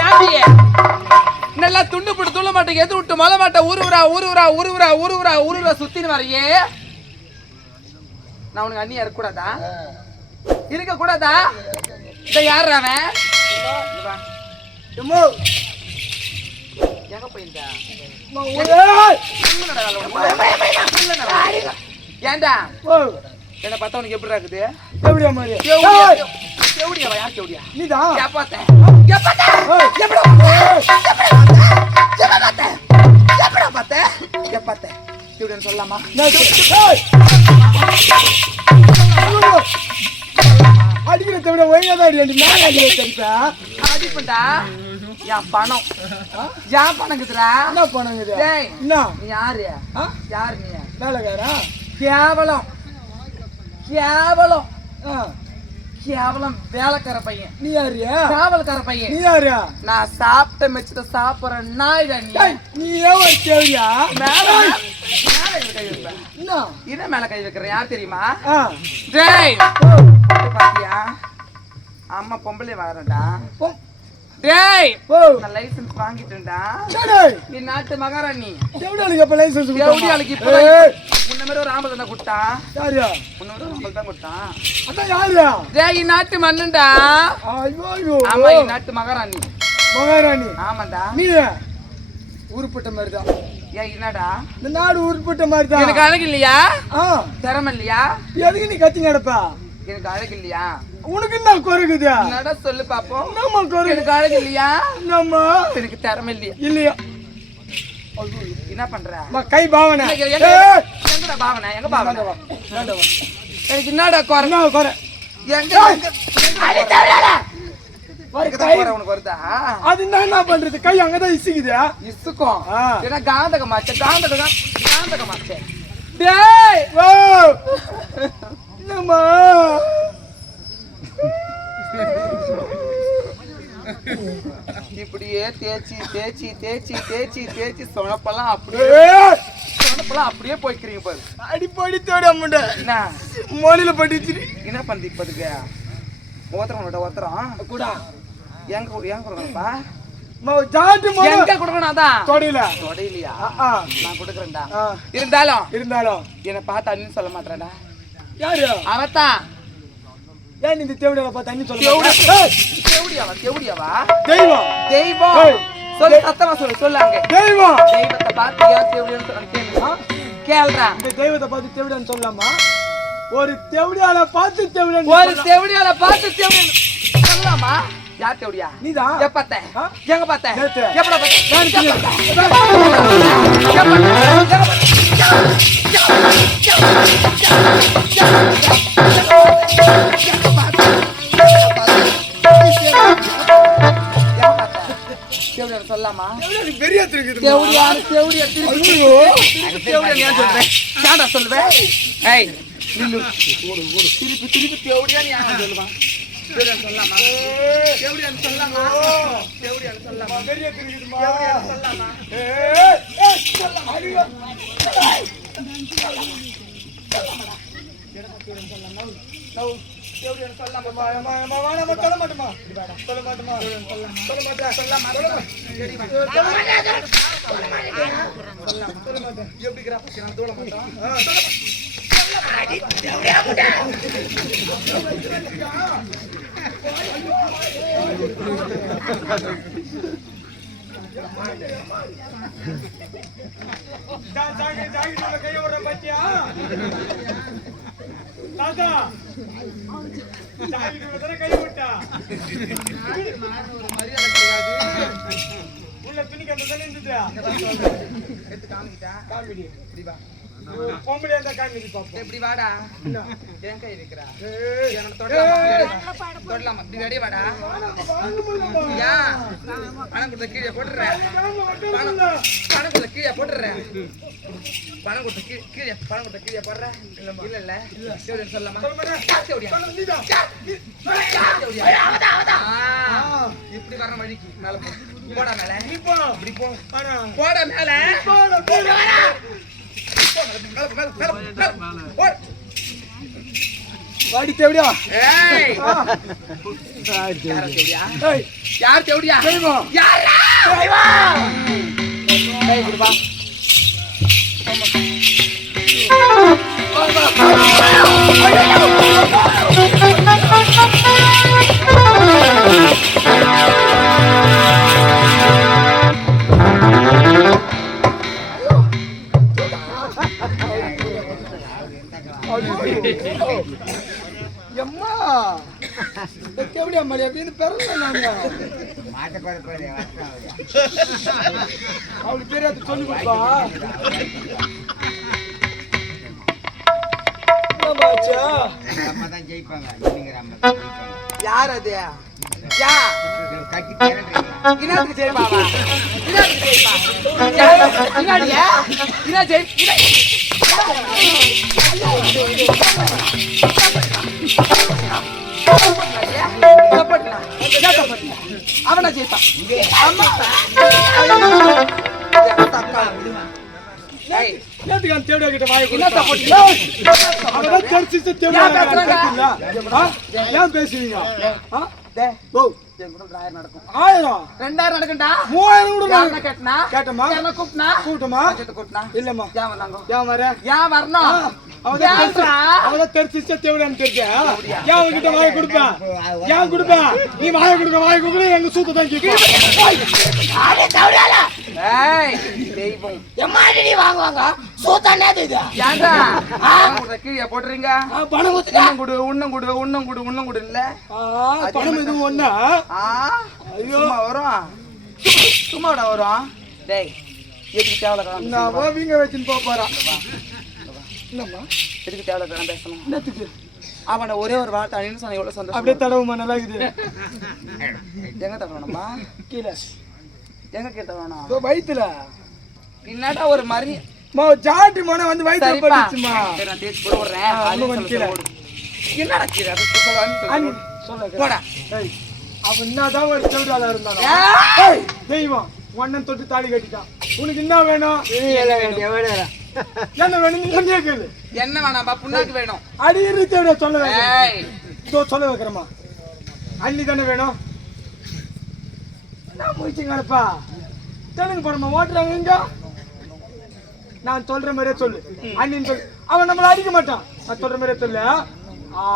யாபியே நல்லா துண்டு போட்டு துள்ள மாட்டேங்க எது விட்டு மலை மாட்ட உருவுரா உருவுரா உருவுரா உருவுரா உருவுரா சுத்தின்னு வரையே. நான் உனக்கு அண்ணியா இருக்க கூடாதா இருக்க கூடாதா? இந்த யார் அவன்? எங்க போயிருந்தா? என்ன பார்த்தா உனக்கு எப்படி இருக்குது? கேவடியா கேவடியா யார் கேவடியா ஏய், கேப்பாத்தேன் ஏய், எப்படா எப்படா பார்த்தேன் எப்படா பார்த்தேன் கேப்பாத்தேன் கேவடியான்னு சொல்லலாமா? நான். அடிக்கிறத விட ஒழுங்காதான் அடி, அடி, மேல அடி வச்சு அடிப்ப. அடிப்பண்டா? என் பணம். என் பணம் இருக்குதுடா என்ன பணம்? டேய். என்ன? நீ யாரு? யாரு நீ? வேலைக்காரா? கேவலம். கேவலம். ஆ, கேவலம் வேலைக்கார பையன். நீ யாருயா? காவல்கார நீ பையன் யாருயா? நான் சாப்பிட்ட மிச்சத்தை சாப்பிடுற நாய்டா நீ. நீ ஏன் தேவையா? மேல மேல கை வைப்பேன் என்ன? மேல கை வைக்கிறேன் யார் தெரியுமா? பாத்தியா? அம்மா பொம்பளை ஓ, டேய். நான் லைசென்ஸ் வாங்கிட்டேன்டா. நீ நாட்டு மகாராணி. எவ்வளவுக்கு அப்ப license எவ்வளவு? ஆளுக்கு இப்போ உன்ன மாதிரி ஒரு ஆம்பளை தான் கொடுத்தான் யாருயா? உன்ன மாதிரி ஒரு ஆம்பளை தான் கொடுத்தான் அதான் யாருயா? டேய் நாட்டு மண்ணுண்டா. ஐயோ, ஐயோ. ஆமா நாட்டு மகாராணி. மகாராணி. ஆமாண்டா. நீ உருப்பட்ட மாதிரி தான் ஏன் என்னடா? இந்த நாடு உருப்பட்ட மாதிரி தான் எனக்கு அழகு இல்லையா? திறமை இல்லையா? எதுக்கு நீ கத்தி கிடப்பா எனக்கு அழகு இல்லையா? உனக்கு என்ன குறைக்குது என்னடா சொல்லு பாப்போம். நம்ம குறை எனக்கு அழகு இல்லையா? நம்ம எனக்கு திறமை இல்லையா? இல்லையா? என்ன பண்ற? கை பாவனை. எங்கடா பாவனை? எங்க பாவனை. எனக்கு என்னடா குறை? என்ன குறை? எங்க அது என்ன பண்றது? கை அங்கதான் இசிக்குது. இசுக்கும். ஏன்னா காந்தகமாச்சே காந்தகம் காந்தகமாச்சே. டேய் ஓ என்னம்மா? இப்படியே தேய்ச்சி தேய்ச்சி தேய்ச்சி தேய்ச்சி தேய்ச்சி சொனப்பெல்லாம் அப்படியே சொனப்பெல்லாம் அப்படியே போய்க்கிறீங்க பாரு. அடிப்படி தோட முண்டை. என்ன? மோனில பட்டுச்சு என்ன பண்ணுது இப்போதுக்கு ஒருத்தரம் உன்னோட ஒருத்தரம். கூட. எங்க கொடு- எங்க கொடுக்கணும்ப்பா. இருந்தாலும் இருந்தாலும். என்னை பார்த்தா சொல்ல மாட்டேன்டா யாரு? அவத்தான் ஏன் இந்த தேவடியால பார்த்து தண்ணி சொல்ல தேவடியாவா தேவடியாவா தெய்வம். தெய்வம். சொல்லு சத்தமா சொல்லு சொல்லாங்க தெய்வம். தெய்வத்தை பார்த்து ஏன் தேவடியான்னு சொல்ல கேளு கேள்றா இந்த தெய்வத்தை பார்த்து தேவடியான்னு சொல்லலாமா? ஒரு தேவடியால பார்த்து தேவடியான்னு ஒரு. தேவடியால பார்த்து தேவடியான்னு சொல்லலாமா? யார் தேவடியா? நீதான் எப்ப பார்த்த? ஆ? எங்க பார்த்த? நேத்து. எப்படா பார்த்த? சொல்லாமா எப்ப தெரியும். பார்த்த? எப்ப பார்த்த? எப்ப பார்த்த? எப்ப பார்த்த? தேவடியான்னு சொல்லலாமா தேவடியாக்கு பெரிய இருக்குது தேவடியார் தேவடியா திருப்பி ஐயோ. சொல்லுவேன் திருப்பி திருப்பி தேவடியான்னு ஏன் சொல்லாமா சொல்லாமா சொல்லாமா பெரிய இருக்குதுமா தேவடியான்னு சொல்லலாமா ஏய், ஏய், சொல்லலாம். ஐயோ. தேவடியான்னு சொல்லலாமா அம்மா, அம்மா, அம்மா, வேணாம்மா, சொல்ல மாட்டேம்மா. சொல்ல மாட்டேம்மா. சொல்ல மாட்டேன். சொல்லலாமா சொல்ல எப்படி தாத்தா, கை விட்டா? உள்ள துணிக்கு அந்த தானே இருந்தது? எடுத்து காமிக்கிட்டா காமிடி. காமிடி பாப்போம். இப்படி வாடா? என் கை தொடலாமா தொடலாமா வெளியே வாடா? ஏன் பணம் கொடுத்த கீழே போட்டுறேன். பணம் கொடுத்த கீழே போட்டுறேன் பணம் கொடுத்த கீழே கீழே பணம் கொடுத்த கீழே போடுறேன் இல்ல சொல்லலாமா இப்படி வர வழிக்கு. மேல போடா மேல. நீ. போடா மேல. போடா, மேல, மேல, மேல, மேல, மேல, மேல. போடு. வாடி தேவடியா? ஏய். யார தேவடியா? ஏய். யார் குடுப்பா எம்மா அவளுக்கு தெரியாது சொல்லி கொடுப்பா யார் அது யா இனாக்கு ஜெயபாவா இனாக்கு ஜெயபா இனாடியா என்ன அவனா கிட்ட என்ன கொடுப்பா. என் கூட டிராயர் நடக்கும். ஆயிரம். ரெண்டாயிரம் நடக்கும்டா. மூவாயிரம் கூட நான் கேட்டனா? கேட்டமா? யாருன்னா கூப்பிட்டனா? கூட்டமா பட்ஜெட் கூப்பிட்டனா? இல்லம்மா. ஏன் வந்தாங்க? ஏன் வர? ஏன் வரணும்? அவதான் ஏன்டா? அவதான் தெரிஞ்சிச்சு தேவடியான்னு தெரிஞ்சா ஏன் அவன்கிட்ட வாயை கொடுப்பேன் ஏன் கொடுப்பேன் நீ வாயை கொடுக்க வாயை கொடுக்க எங்க சூத்த தான் கேட்கும் ஏய் தெய்வம். ஏன்டா? உங்களை கீழே போட்டுறீங்க? பணம் குடு உன்னம் குடு உன்னம் குடு உன்னம் குடு இல்ல? பணம் ஒண்ணா? ஆ சும்மா வரும் சும்மாடா வரும் டேய் எதுக்கு தேவையில்ல கடன் நான் ஓவிங்க வச்சுன்னு போக போறான் என்னம்மா? எதுக்கு தேவையில்ல கடன் பேசணும்? என்னத்துக்கு? அவனை ஒரே ஒரு வார்த்தை அணின்னு சொன்ன எவ்வளவு சந்தோஷம் அப்படியே தடவுமா நல்லா இருக்குது எங்க தரணுமா கீழே. எங்க கேட்ட வேணும் இதோ வயித்துல. என்னடா ஒரு மாதிரி ஜாட்டி மோன வந்து வயித்துல சரிப்பா. பட்டுச்சுமா சரி, நான் தேய்ச்சி போட விடுறேன் ஆ, அது இன்னும் கொஞ்சம் சொல்ல கீழே. ஓடு. என்னடா கீழே? சொல்லு. போடா. அவன் என்னதான் ஒரு செவிடால இருந்தாலும். ஏய்! தெய்வம் ஒன்னன் தொட்டு தாலி கட்டிட்டான். உனக்கு என்ன வேணும்? என்ன வேணும்? நீ என்ன கேளு. என்ன வேணாம்பா புண்ணாக்கு வேணும். அடி இருக்க சொல்ல வைக்கிறேன். ஏய். இதோ சொல்ல வைக்கிறேம்மா. அண்ணி தானே வேணும்? என்ன முடிச்சுங்கப்பா தெலுங்கு படமா ஓட்டுறாங்க இங்க? நான் சொல்ற மாதிரியே சொல்லு. அண்ணின்னு சொல்லு. அவன் நம்மள அடிக்க மாட்டான். நான் சொல்ற மாதிரியே சொல்லு. ஆ.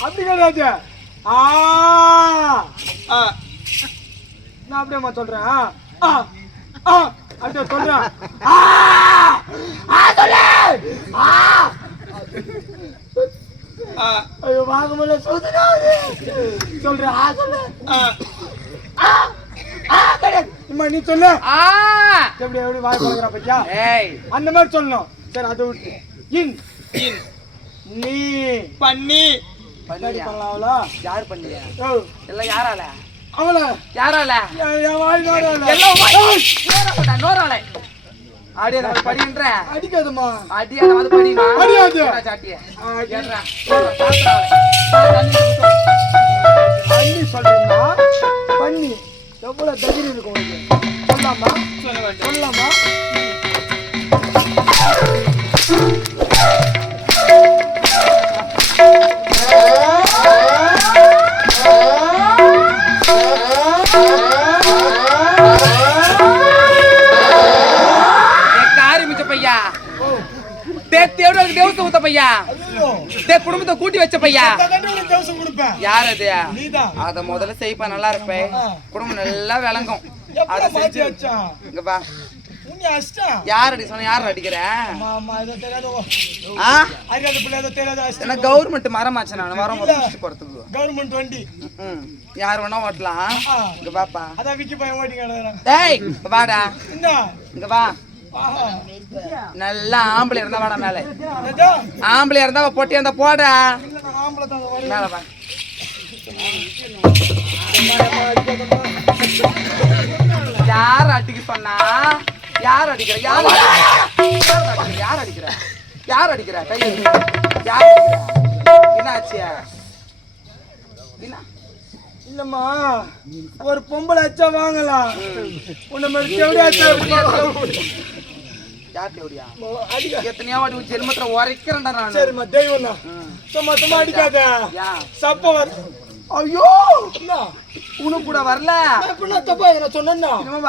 அப்படி கிடையாது. ஆ. ஆ. நான் அப்படியேம்மா சொல்றேன். ஆ. ஆ. ஆ. அப்படியே சொல்றேன். ஆ. ஆ சொல்லு. ஆ. ஆ. ஐயோ வாங்க முடியல சொல்லுடா சொல்றேன். ஆ சொல்லு. ஆ. ஆ. இம்மா நீ சொல்லு. ஆ. எப்படி எப்படி வாய் பழகிறா ஏய். அந்த மாதிரி சொல்லணும். சரி அதை விட்டு. இன். இன். நீ பண்ணி பண்ணி பண்ணலாம்ல? யார் பண்ணியா ஓ. எல்லாம் யாரால? அவள. யாரால? எல்லாம் வாய். நோரால. அடியே நம்ம படின்ற அடிக்காதம்மா. அடியே நம்ம வந்து படிமா அடியாது. சாட்டியே? அடி. ஏன்றா சாப்பிடாத. பண்ணி சொல்றீங்களா? பண்ணி எவ்வளவு தைரியம் இருக்கும் உனக்கு சொல்லாமா? சொல்ல வேண்டும். சொல்லலாமா தேவட தேவச ஊத்த பையா? குடும்பத்தை கூட்டி வச்ச பையா? தேவசம் யார் அது? நீதான் அத முதல்ல செய்ப்பா நல்லா இருப்பேன் குடும்பம் நல்லா விளங்கும். அத செஞ்சு வச்சான் இங்க பா உன்னை அஷ்டம் யார் அடி சொன்ன? யார் அடிக்கிற? கவர்மெண்ட் மரமாச்சு நான். முடிச்சுட்டு போறதுக்கு கவர்மெண்ட் வண்டி. யார் வேணா ஓட்டலாம். இங்க பாப்பா அதான் விக்கி பையன் ஓட்டி டேய் வாடா. இங்க வா. நல்லா ஆம்பளை இருந்தா வாடா மேல. ஆம்பளை இருந்தா பொட்டி இருந்தா போடா. மேல வா யார் அடிக்க சொன்னா? யார் அடிக்கிற? யார் அடிக்கிற? யார் அடிக்கிற? யார் அடிக்கிற? கை. யார் அடிக்கிற? என்னாச்சு? என்ன? இல்லம்மா ஒரு பொம்பளை அச்சா வாங்கலாம். உன்னை மாதிரி எத்தனையோ வாட்டி ஜென்மத்துல உரைக்கிறேன்டா நான் சரிம்மா தெய்வம் தான் சும்மா சும்மா அடிக்காத சப்ப வர ஐயோ உனக்கு கூட வரல தப்பா நான் சொன்னேன்னா இன்னும்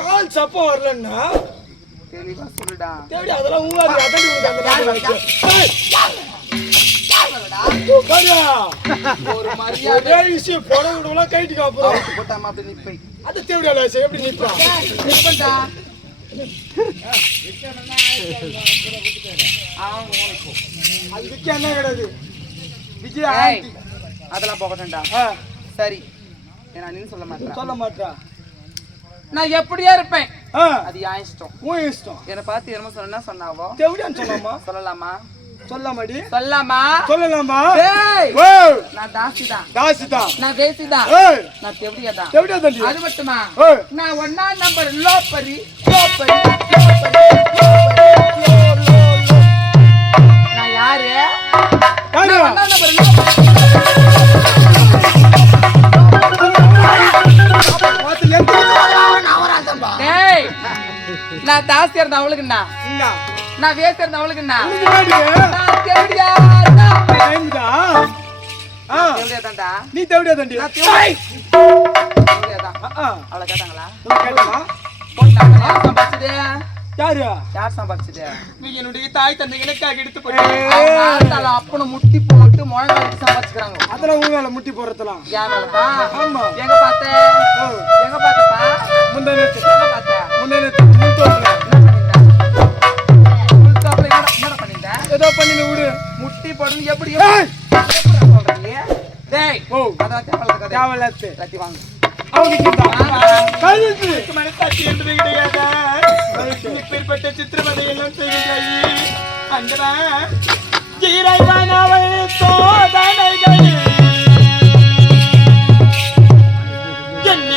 கால் சப்ப வரலன்னா தெளிவா சொல்லுடா தேடி அதெல்லாம் அதடி? உட்காரு. ஒரு மரியாதை விஷயம் அவுத்து போட்டாம அப்படி நிப்பை அது தேவையான எப்படி அவன் உனக்கு. அது விற்க என்ன கிடையாது விஜய் அதெல்லாம் போகட்டா சரி ஏன்னா நீ சொல்ல மாட்டேன் சொல்ல மாட்டா. நான் எப்படியா இருப்பேன். அது என் இஷ்டம் உன் இஷ்டம். என்னை பார்த்து என்ன சொன்னா சொன்னாவோ? தேவையான்னு சொல்லலாமா சொல்லலாமா? சொல்லாமாடி. சொல்லலாமா சொல்லலாமா? ஏய், நான் தாசி தான் தாசி தான் நான் தேசி தான் ஏய்! நான் தெவடியா தான் தேவையா தண்டி? அது மட்டுமா? நான் ஒன்னா நம்பர் லோப்பரி லோப்பரி லோப்பரி நான் யாரு? நான் ஒண்ணா நம்பர் லோப்பரி நான் தாசியா இருந்த அவளுக்குண்ணா. நான் வேசியா இருந்த அவளுக்குண்ணா. தெவடியா நீ தண்டி தெவடியா. தான் ஆ அவளை கேட்டாங்களா யார் யாரு? யார் சம்பாதிச்சது? நீ என்னுடைய தாய் தந்தை எனக்காக எடுத்து ஆத்தால அப்பனை முட்டி போட்டு முழங்காலுக்கு சம்பாதிச்சுக்கிறாங்க. உன் மேல முட்டி போடுறதுலாம் மேலப்பா ஆமா. எங்க பார்த்த? எங்க பார்த்தப்பா? முந்தா நேத்து ஏதோ பண்ணி விடு. முட்டி போடுறது எப்படி? டேய் ஓ. அதான் தேவல கதை. தேவலாத்து கத்தி வாங்க. இப்பேற்பட்ட சித்திரவதை எல்லாம் செய்கின்றாயே. அங்கதான் இறைவன் அவள் சோதனைகள். என்